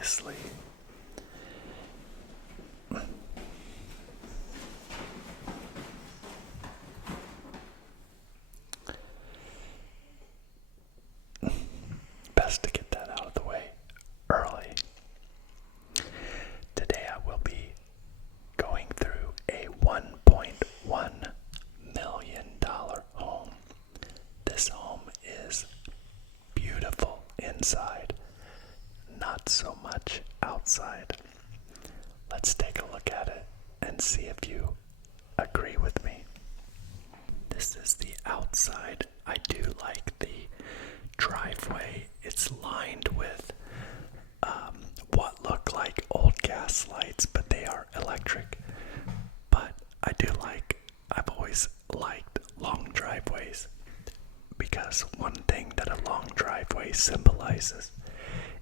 obviously. Best to get that out of the way early. Today I will be going through a $1.1 million home. This home is beautiful inside, not so much outside. Let's take a look at it and see if you agree with me. This is the outside. I do like the driveway. It's lined with what look like old gas lights, but they are electric. But I've always liked long driveways, because one thing that a long driveway symbolizes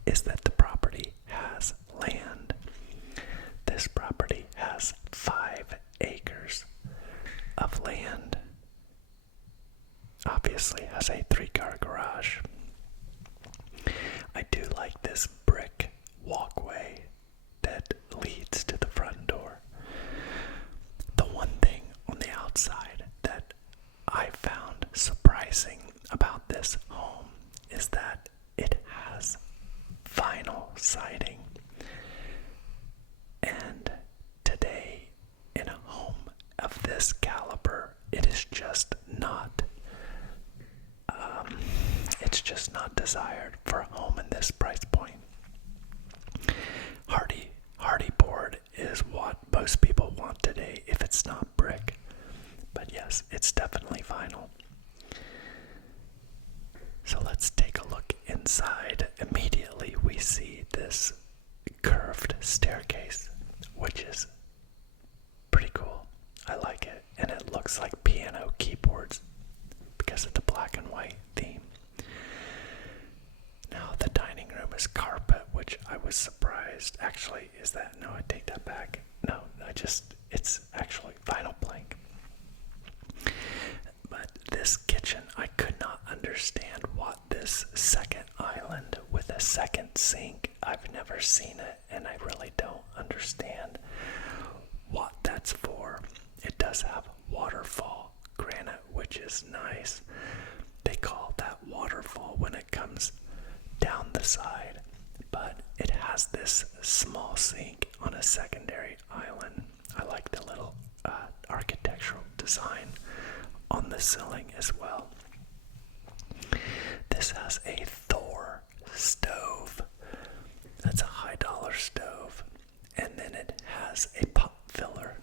is that the property has land. This property has 5 acres of land. Obviously has a 3-car garage. I do like this brick walkway that leads to the front door. The one thing on the outside that I found surprising about this home is that it has vinyl siding. And today, in a home of this caliber, it is just not desired for a home in this price point. Hardy board is what most people want today if it's not brick. But yes, it's definitely vinyl. So let's take a look inside. Immediately we see this curved staircase, which is pretty cool. I like it, and it looks like piano keyboards because of the black and white theme. Now the dining room is carpet, which I was surprised. Actually, no, I take that back. No, it's actually vinyl plank. But this kitchen, I could not understand what this second island with a second sink. I've never seen it, and I really don't understand what that's for. It does have waterfall granite, which is nice. They call that waterfall when it comes down the side, but it has this small sink on a secondary island. I like the little architectural design on the ceiling as well. This has a Thor stove. That's a $high stove. And then it has a pot filler.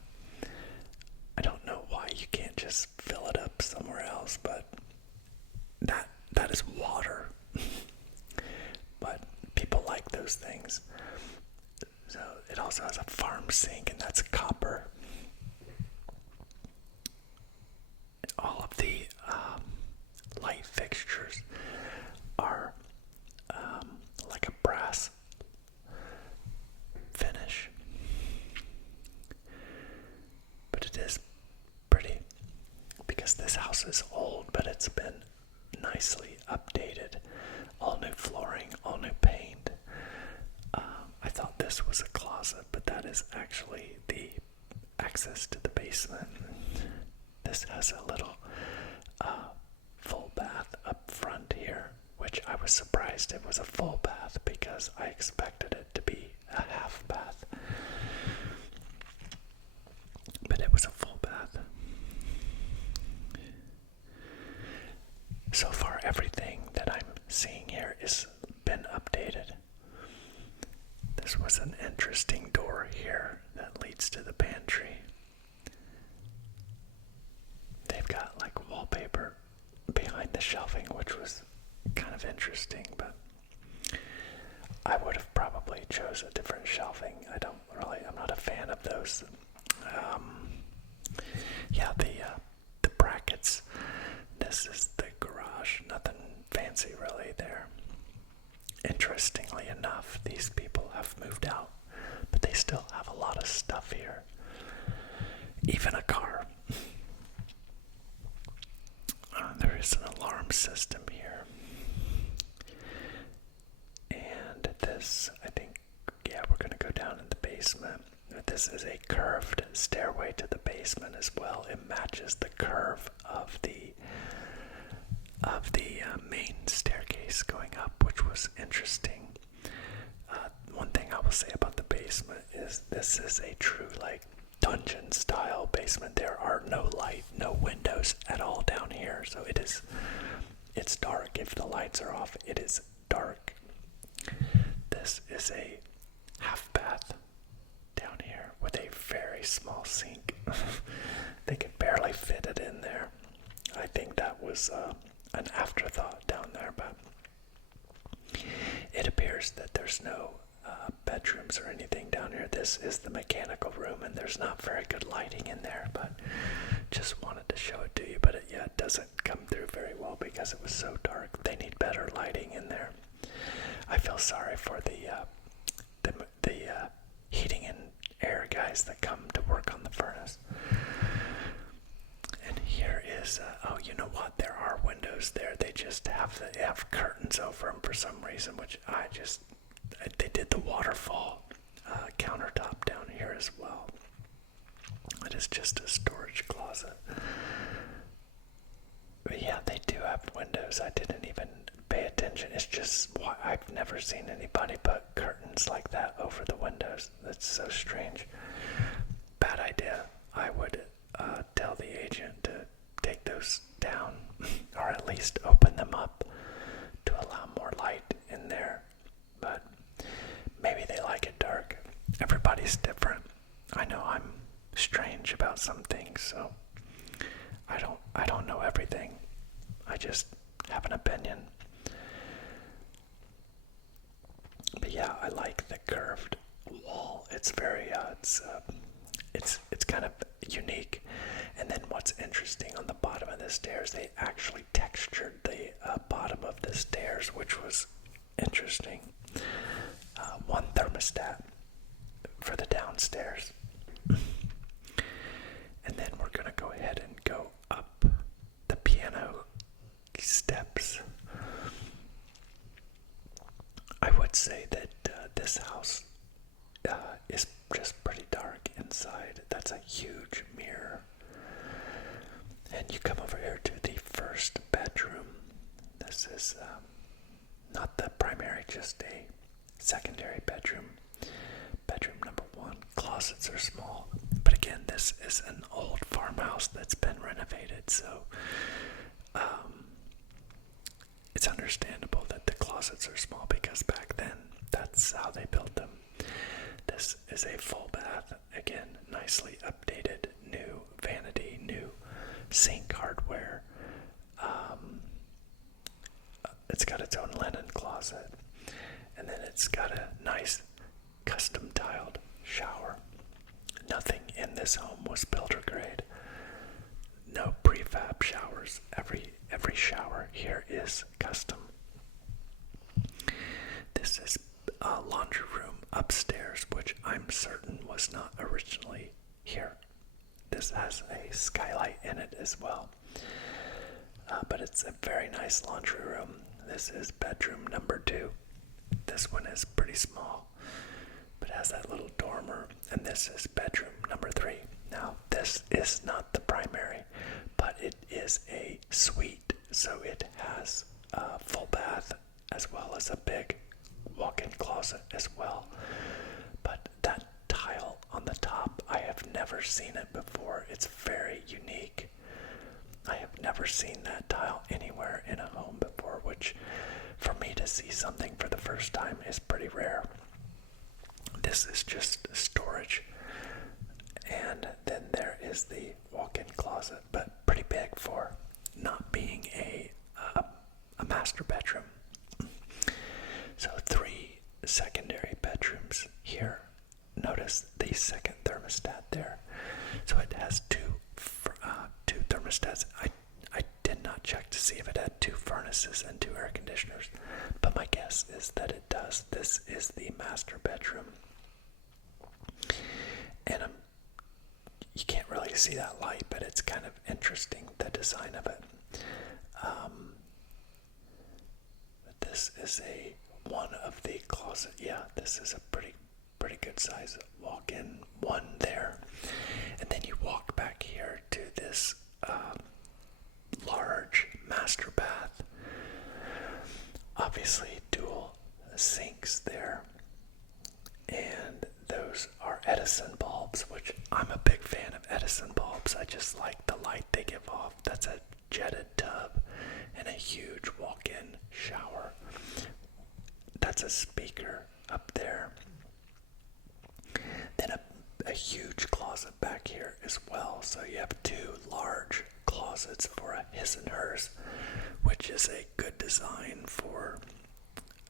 I don't know why you can't just fill it up somewhere else, but that is water. But people like those things. So it also has a farm sink, and that's copper. All of the light fixtures are like a brass finish. But it is pretty, because this house is old, but it's been nicely updated. All new flooring, all new paint. I thought this was a closet, but that is actually the access to the basement. This has a little full bath up front here, which I was surprised it was a full bath because I expected it to be a half bath. But it was a full bath. So far, everything that I'm seeing here has been updated. This was an interesting door here that leads to the pantry. They've got like wallpaper behind the shelving, which was kind of interesting, but I would have probably chose a different shelving. I'm not a fan of those. The brackets. This is the garage. Nothing fancy really there. Interestingly enough, these people have moved out, but they still have a lot of stuff here. Even a car. There is an alarm system here. And this, I think, basement. This is a curved stairway to the basement as well. It matches the curve of the main staircase going up, which was interesting. One thing I will say about the basement is this is a true dungeon style basement. There are no light, no windows at all down here, so it's dark. If the lights are off, it is dark. This is a half bath down here with a very small sink. They could barely fit it in there. I think that was an afterthought down there, but it appears that there's no bedrooms or anything down here. This is the mechanical room, and there's not very good lighting in there, but just wanted to show it to you. But it doesn't come through very well because it was so dark. They need better lighting in there. I feel sorry for the heating and air guys that come to work on the furnace. And here is, oh, you know what? There are windows there. They just have curtains over them for some reason, which they did the waterfall countertop down here as well. It is just a storage closet. But yeah, they do have windows. I didn't even pay attention. It's just, I've never seen anybody put curtains like that over the windows. That's so strange. Bad idea. I would tell the agent to take those down, or at least open them up to allow more light in there. But maybe they like it dark. Everybody's different. I know I'm strange about some things, so I don't know everything. I just have an opinion. But yeah, I like the curved wall. It's very it's kind of unique. And then what's interesting, on the bottom of the stairs, they actually textured the bottom of the stairs, which was interesting. One thermostat for the downstairs. And then we're going to go ahead and go up the piano steps. I would say that this house is just pretty dark inside. That's a huge mirror. And you come over here to the first bedroom. This is not the primary, just a secondary bedroom. Bedroom number one. Closets are small. But again, this is an old farmhouse that's been renovated, so it's understandable that the closets are small because back then that's how they built them. This is a full bath. Again, nicely updated, new vanity, new sink hardware. It's got its own linen closet. And then it's got a nice custom tiled shower. Nothing in this home was builder grade. No prefab showers. Every shower here is custom. This is a laundry room upstairs, which I'm certain was not originally here. This has a skylight in it as well. But it's a very nice laundry room. This is bedroom number 2. This one is pretty small, but has that little dormer. And this is bedroom number 3. Now, this is not the primary, but it is a suite, so it has a full bath as well as a big walk-in closet as well. But that tile on the top, I have never seen it before. It's very unique. I have never seen that tile anywhere in a home before, which for me to see something for the first time is pretty rare. This is just storage. And then there is the walk-in closet, but pretty big for not being a master bedroom. So 3 secondary bedrooms here. Notice the second thermostat there. So it has two thermostats. I did not check to see if it had 2 furnaces and 2 air conditioners, but my guess is that it does. This is the master bedroom. And you can't really see that light, but it's kind of interesting, the design of it. This is one of the closet. Yeah, this is a pretty good size walk-in one there. And then you walk back here to this large master bath. Obviously dual sinks there. And those are Edison bulbs, which I'm a big fan of Edison bulbs. I just like the light they give off. That's a jetted tub and a huge walk-in shower. That's a speaker up there. Then a huge closet back here as well. So you have two large closets for a his and hers, which is a good design for,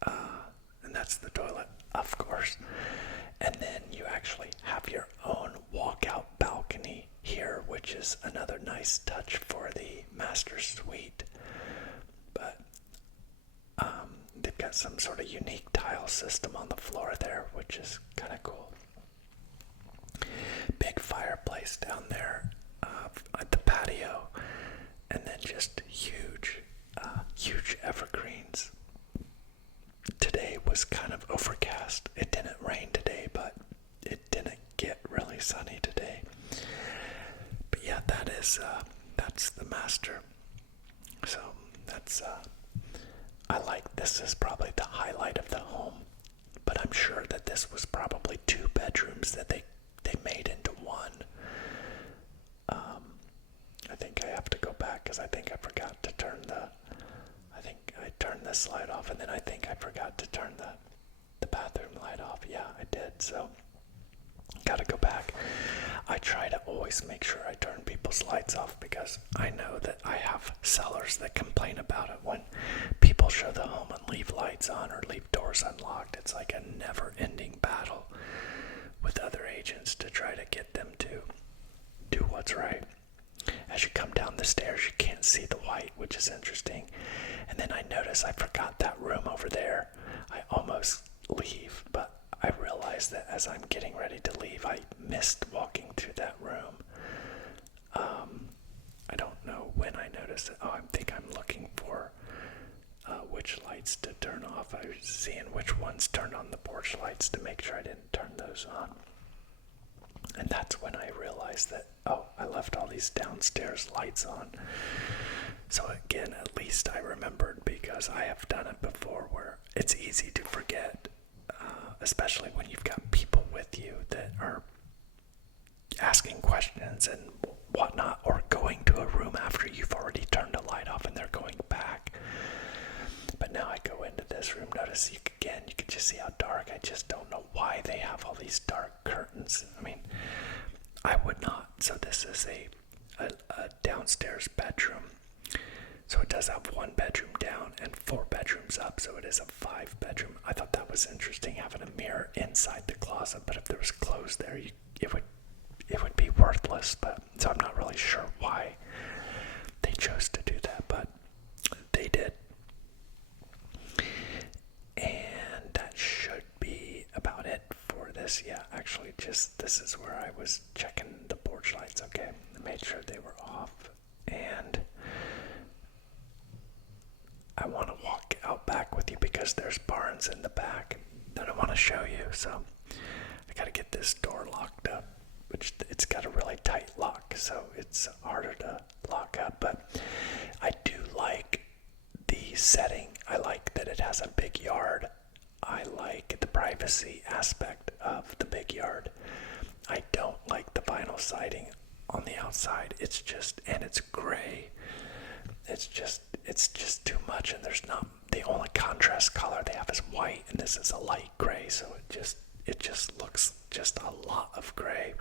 and that's the toilet, of course. And then you actually have your own walkout balcony here, which is another nice touch for the master suite. But they've got some sort of unique tile system on the floor there, which is kind of cool. Big fireplace down there at the patio, and then just huge evergreens. Today was kind of overcast. It didn't rain today, but it didn't get really sunny today. But yeah, that's the master. So that's this is probably the highlight of the home. But I'm sure that this was probably 2 bedrooms that they made into one. I think I have to go back because I think I forgot to turn I turned the slide off, and then I think I forgot to turn the bathroom light off. Yeah, I did, so gotta go back. I try to always make sure I turn people's lights off because I know that I have sellers that complain about it when people show the home and leave lights on or leave doors unlocked. It's like a never-ending battle with other agents to try to get them to do what's right. As you come down the stairs, you can't see the white, which is interesting. And then I notice I forgot that room over there. I almost leave, but I realized that as I'm getting ready to leave, I missed walking through that room. I don't know when I noticed it. I think I'm looking for which lights to turn off. I was seeing which ones turned on the porch lights to make sure I didn't turn those on. And that's when I realized that, I left all these downstairs lights on. So again, at least I remembered, because I have done it before where it's easy to forget, especially when you've got people with you that are asking questions and whatnot, or going to a room after you've already turned a light off and they're going back. But now I go into this room, notice you can just see how dark. I just don't know why they have all these dark curtains. I mean, I would not. So this is a downstairs bedroom. So it does have 1 bedroom down and 4 bedrooms up, so it is a 5 bedroom. I thought that was interesting, having a mirror inside the closet, but if there was clothes there, it would be worthless. But so I'm not really sure why they chose to do that, but they did. And that should be about it for this. Yeah, actually, just this is where I was checking the porch lights. Okay, I made sure they were off, and I want to walk out back with you because there's barns in the back that I want to show you. So I got to get this door locked up, which it's got a really tight lock, so it's harder to lock up. But I do like the setting. I like that it has a big yard. I like the privacy aspect of the big yard. I don't like the vinyl siding on the outside. It's gray. It's just too much, and there's not, the only contrast color they have is white, and this is a light gray, so it just looks just a lot of gray.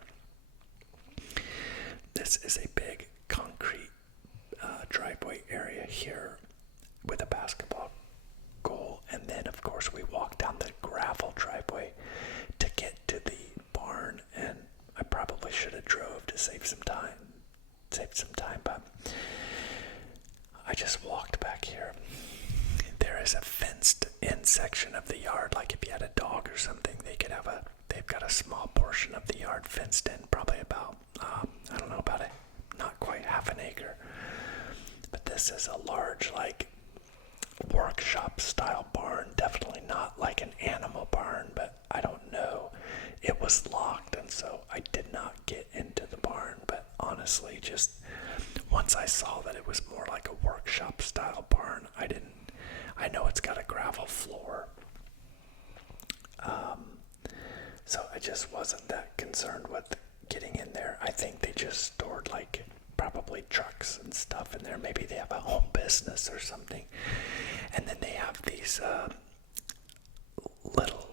This is a big concrete driveway area here with a basketball goal, and then of course we walk down the gravel driveway to get to the barn, and I probably should have drove to save some time, but I just walked back here. There is a fenced in section of the yard, like if you had a dog or something, they've got a small portion of the yard fenced in, probably about, not quite half an acre. But this is a large, like, workshop style barn, definitely not like an animal barn, but I don't know. It was locked, and so I did not get into the barn. But honestly, just once I saw that it was more like a workshop style barn, I know it's got a gravel floor. So I just wasn't that concerned with getting in there. I think they just stored like probably trucks and stuff in there. Maybe they have a home business or something. And then they have these little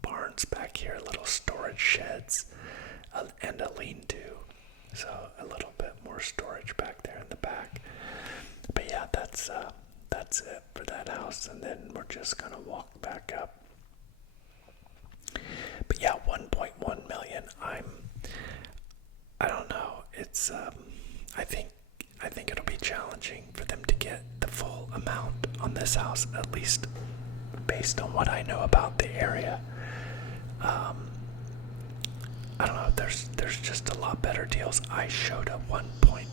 barns back here, little storage sheds, and a lean-to. So a little bit more storage back there in the back. But yeah, that's it for that house. And then we're just gonna walk back up. But yeah, 1.1 million. I don't know. It's I think it'll be challenging for them to get the full amount on this house, at least based on what I know about the area. I don't know. There's just a lot better deals. I showed a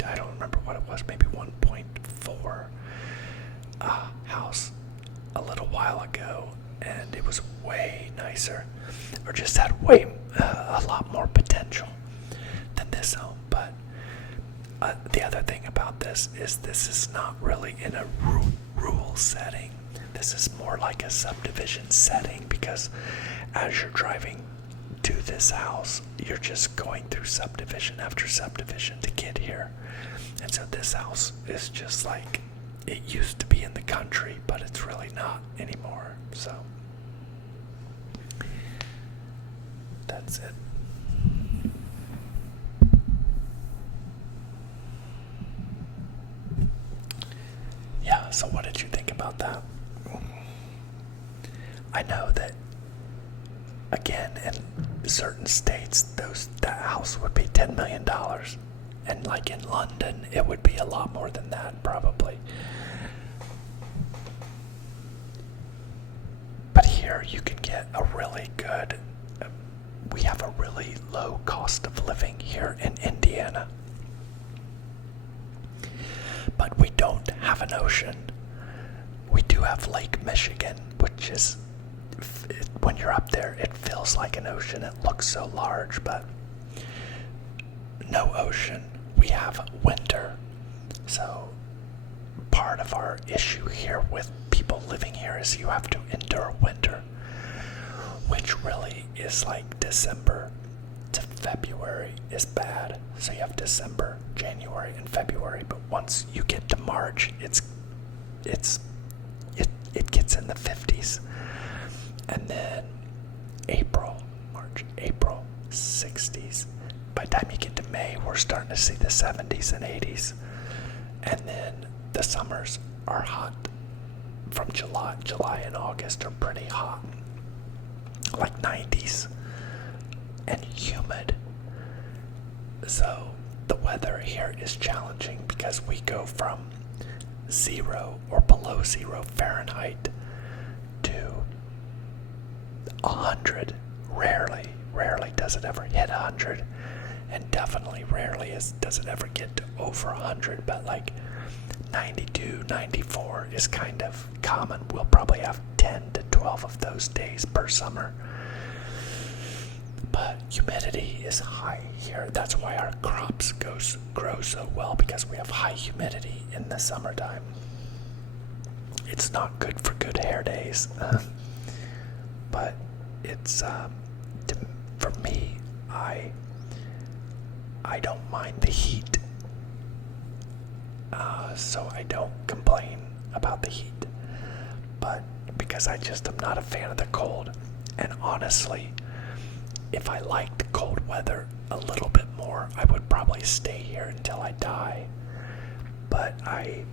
I don't remember what it was, maybe 1.4 house a little while ago, and it was way nicer, or just had a lot more potential than this home. But the other thing about this is not really in a rural setting. This is more like a subdivision setting, because as you're driving to this house, you're just going through subdivision after subdivision to get here. And so this house is just like, it used to be in the country, but it's really not anymore. So that's it. Yeah, so what did you think about that? I know that, again, in certain states, that house would be $10 million. And like in London, it would be a lot more than that, probably. But here you can get we have a really low cost of living here in Indiana. But we don't have an ocean. We do have Lake Michigan, which is, when you're up there, it feels like an ocean. It looks so large, but no ocean. We have winter. So part of our issue here with people living here is you have to endure winter, which really is like December to February is bad. So you have December, January, and February. But once you get to March, it gets in the 50s. And then March, April, 60s. By the time you get to May, we're starting to see the 70s and 80s. And then the summers are hot. From July and August are pretty hot. Like 90s. And humid. So the weather here is challenging, because we go from 0 or below 0 Fahrenheit to 100. Rarely does it ever hit 100, and definitely rarely does it ever get to over 100, but like 92, 94 is kind of common. We'll probably have 10 to 12 of those days per summer. But humidity is high here. That's why our crops grow so well, because we have high humidity in the summertime. It's not good for good hair days, but it's for me. I don't mind the heat, so I don't complain about the heat. But because I'm not a fan of the cold, and honestly, if I liked cold weather a little bit more, I would probably stay here until I die. But I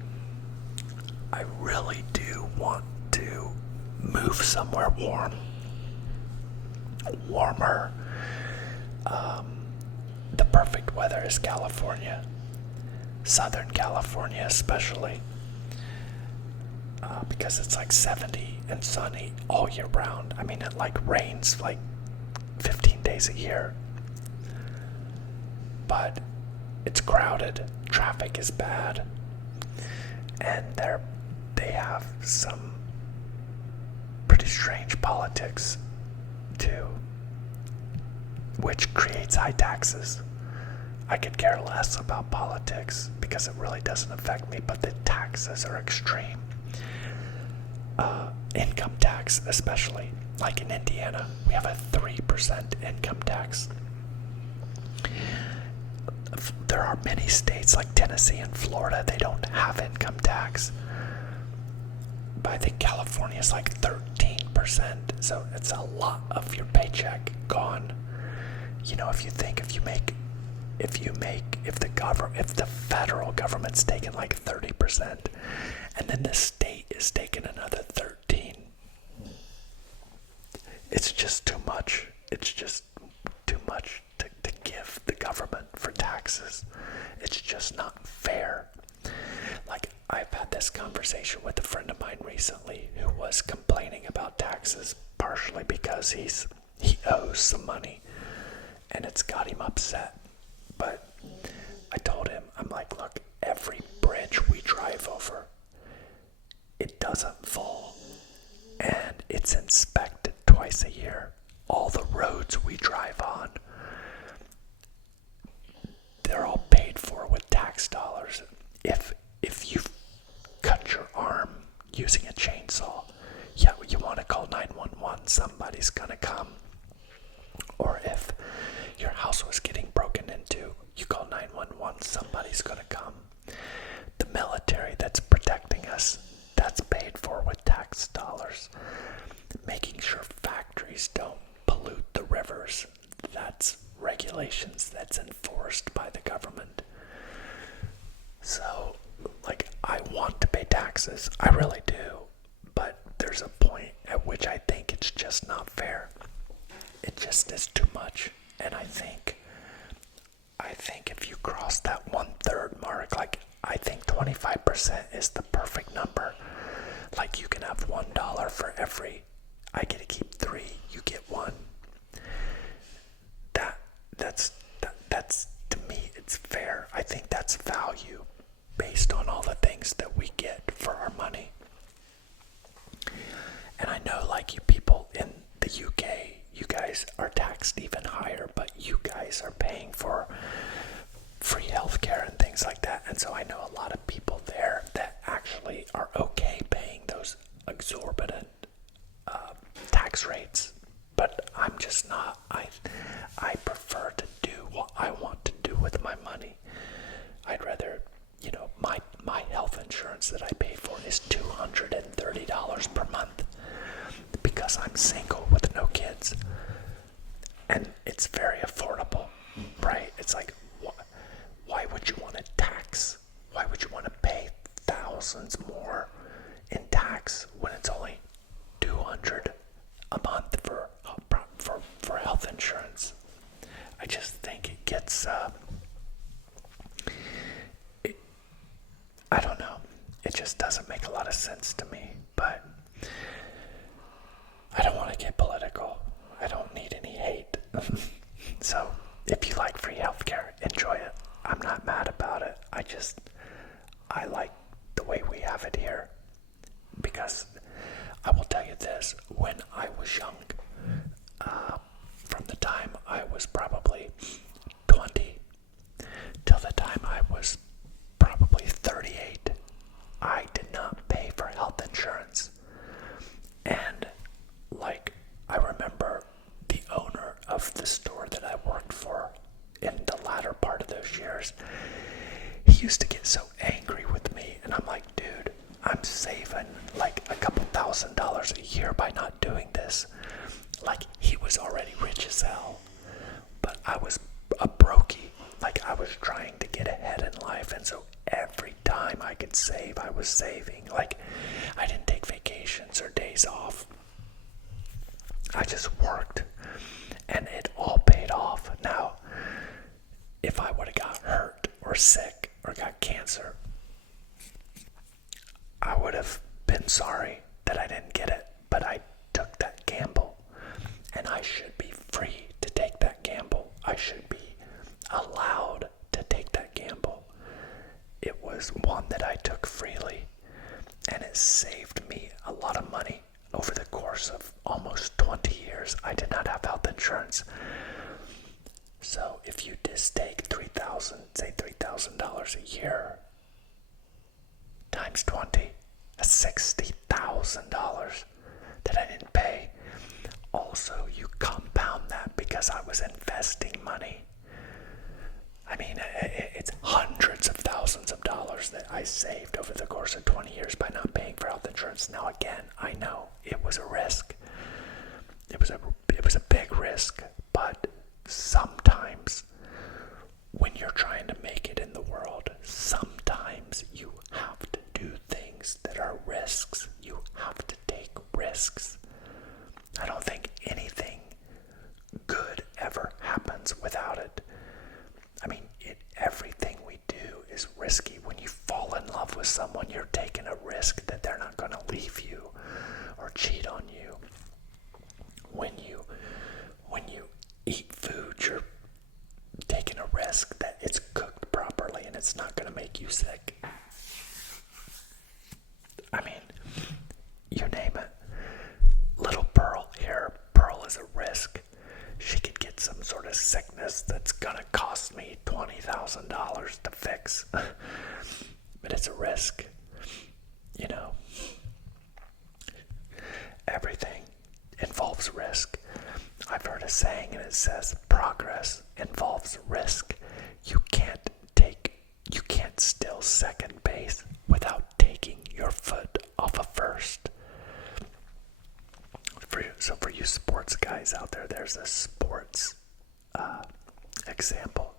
really do want to move somewhere warmer. The perfect weather is California, Southern California especially, because it's like 70 and sunny all year round. I mean, it like rains like 15 days a year, but it's crowded, traffic is bad, and they have some pretty strange politics too. which creates high taxes. I could care less about politics because it really doesn't affect me, but the taxes are extreme. Income tax, especially, like in Indiana, we have a 3% income tax. There are many states like Tennessee and Florida, they don't have income tax. But I think California is like 13%, so it's a lot of your paycheck gone. You know, if the federal government's taking like 30%, and then the state is taking another 13, it's just too much. It's just too much to give the government for taxes. It's just not fair. Like, I've had this conversation with a friend of mine recently who was complaining about taxes, partially because he owes some money and it's got him upset. But I told him, I'm like, look, every bridge we drive over, it doesn't fall, and it's inspected twice a year. All the roads we drive on, they're all paid for with tax dollars. If you cut your arm using a chainsaw, yeah, you want to call 911, somebody's gonna come. Or if your house was getting broken into, you call 911, somebody's gonna come. The military that's protecting us, that's paid for with tax dollars. Making sure factories don't pollute the rivers, that's regulations that's enforced by the government. So, like, I want to pay taxes, I really do, but there's a point at which I think it's just not fair. It just is too much, and I think if you cross that 1/3 mark, like, I think 25% is the perfect number. Like, you can have $1 for every, I get to keep 3, you get 1. That's to me, it's fair. I think that's value based on all the things that we get for our money. And I know, like, you people in the UK, you guys are taxed even higher, but you guys are paying for free healthcare and things like that. And so I know a lot of people there that actually are okay paying those exorbitant tax rates. But I'm just not. I prefer to do what I want to do with my money. I'd rather, my health insurance that I pay for is $230 per month because I'm single with no kids. And it's very affordable, right? It's like, why would you want to tax? Why would you want to pay thousands more in tax when it's only $200 a month for health insurance? I just think it gets, I don't know. It just doesn't make a lot of sense to me, but I don't want to get political. I don't need any hate. So if you like free healthcare, enjoy it. I'm not mad about it. I like the way we have it here. Because I will tell you this, when I was young, from the time I was probably 20 till the time I was probably 38, I did not pay for health insurance. And, like, I remember the owner of the store that I worked for in the latter part of those years, he used to get so angry with me, and I'm like, dude, I'm saving like a couple $1,000s a year by not doing this. Like, he was already rich as hell, but I was a brokey. Like, I was trying to get ahead in life, and so every time I could save, I was saving. Like, I didn't take vacations or days off. I just worked, and it all paid off. Now, if I would have got hurt or sick or got cancer, I would have been sorry that I didn't get it, but I took that gamble, and I should be free to take that gamble. I should be allowed to take that gamble. It was one that I took freely, and it saved me a lot of money. Over the course of almost 20 years, I did not have health insurance. a year times 20. That's $60,000 that I didn't pay. Also, you compound that because I was investing money. I mean, it's hundreds of thousands of dollars that I saved over the course of 20 years by not paying for health insurance. Now, again, I know it was a risk. It was a big risk, but sometimes when you're trying to make it in the world, sometimes you have to do things that are risks. You have to take risks. I don't think anything good ever happens without it. I mean, everything we do is risky. When you fall in love with someone, you're taking a risk that they're not going to leave you or cheat on you. When you eat food, you're taking a risk that it's cooked properly and it's not going to make you sick. I mean, you name it. Little Pearl here. Pearl is a risk. She could get some sort of sickness that's going to cost me $20,000 to fix. But it's a risk. You know, everything involves risk. I've heard a saying and it says progress involves risk. You can't still second base without taking your foot off of first. So for you sports guys out there, there's a sports example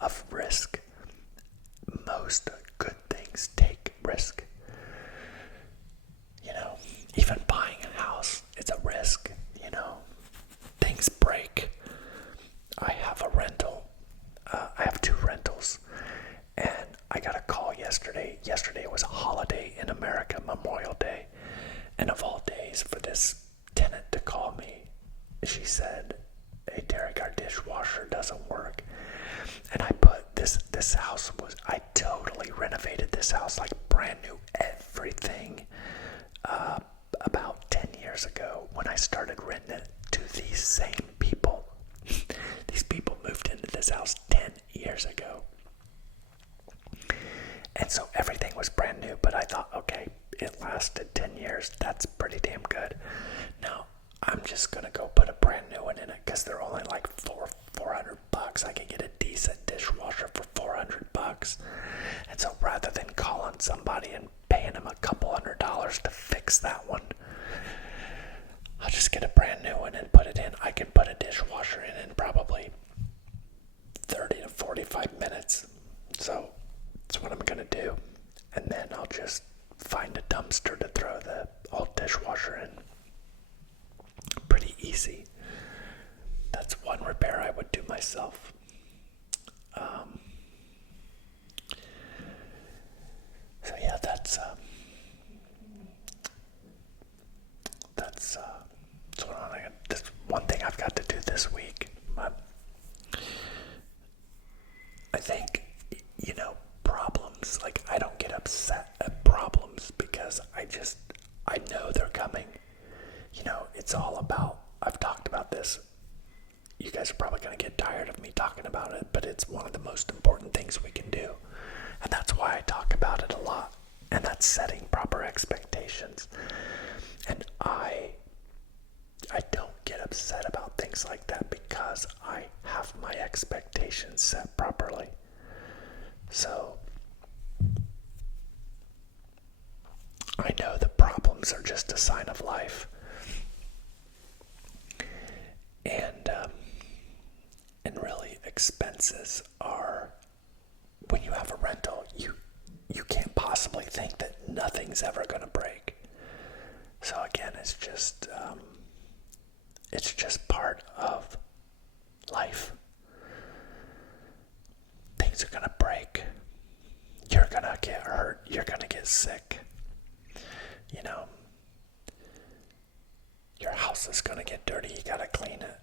of risk. Most good things take risk. You know, even buying a house, it's a risk. You know, things break. I have a rental. I have 2 rentals. And I got a call yesterday. Yesterday was a holiday in America, Memorial Day. And of all days for this tenant to call me, she said, "Hey Derek, our dishwasher doesn't work." And I put this house was, I totally renovated this house, like brand new, everything, about 10 years ago when I started renting it to these same people. These people moved into this house 10 years ago. And so everything was brand new, but I thought, okay, it lasted 10 years. That's pretty damn good. Now, I'm just going to go put a brand new one in it because they're only like $400. I can get a decent dishwasher for $400. And so rather than calling somebody and paying them a couple $100 to fix that one, I'll just get a brand new one and put it in. I can put a dishwasher in probably 30 to 45 minutes. So that's what I'm going to do. And then I'll just find a dumpster to throw the old dishwasher in. Pretty easy. That's one repair I would do myself. So yeah, that's one thing I've got to do this week. I think, you know, problems, like I don't get upset at problems because I know they're coming. You know, it's all about, I've talked about this. You guys are probably going to get tired of me talking about it, but it's one of the most important things we can do. And that's why I talk about it a lot. And that's setting proper expectations. And I don't get upset about things like that because I have my expectations set properly. So I know the problems are just a sign of life. And really, expenses are, when you have a rental, you can't possibly think that nothing's ever going to break. So again, it's just part of life. Things are going to break. You're going to get hurt. You're going to get sick. You know, your house is going to get dirty. You got to clean it.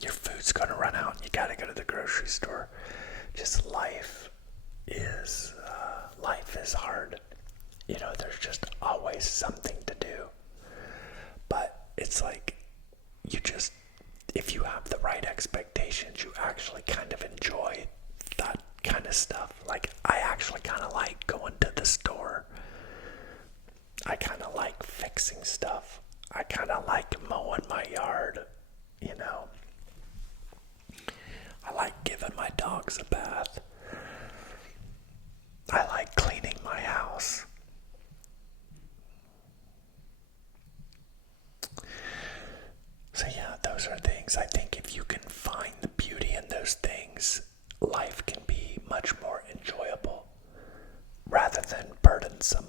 Your food's going to run out. You got to go to the grocery store. Just life is hard. You know, there's just always something to do. But it's like, if you have the right expectations, you actually kind of enjoy that this stuff. Like, I actually kind of like going to the store. I kind of like fixing stuff. I kind of like mowing my yard, you know. I like giving my dogs a bath. I like cleaning my house. So yeah, those are things. I think if you can find the beauty in those things, life can be much more enjoyable rather than burdensome.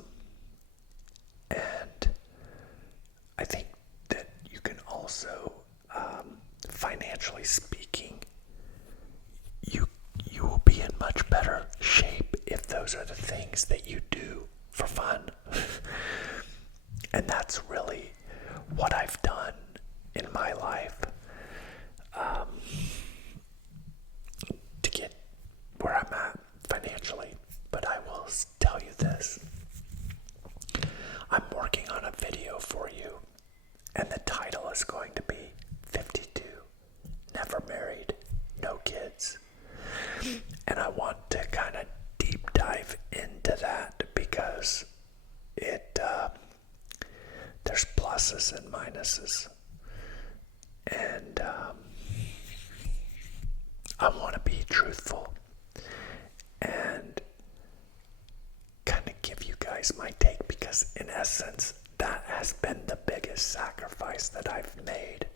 And I think that you can also, financially speaking, you will be in much better shape if those are the things that you do for fun. And that's really what I've done in my life, to get where I'm at financially. But I will tell you this. I'm working on a video for you, and the title is going to be 52, Never Married, No Kids. And I want to kind of deep dive into that because there's pluses and minuses. And I want to be truthful and kind of give you guys my take, because in essence, that has been the biggest sacrifice that I've made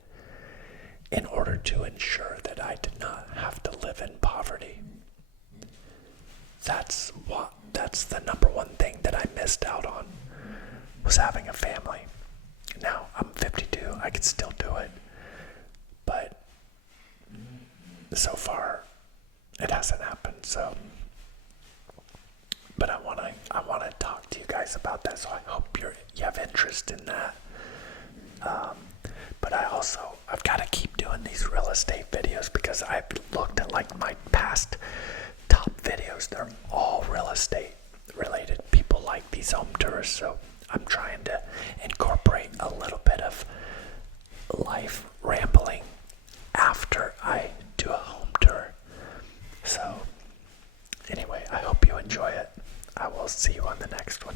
in order to ensure that I did not have to live in poverty. That's the number one thing that I missed out on, was having a family. Now, I'm 52, I can still do it, but so far, it hasn't happened, so. But I want to talk to you guys about that, so I hope you have interest in that. But I've got to keep doing these real estate videos, because I've looked at like my past top videos. They're all real estate related. People like these home tours, so I'm trying to incorporate a little bit of life rambling after I do a home tour. So anyway, I hope you enjoy it. I will see you on the next one.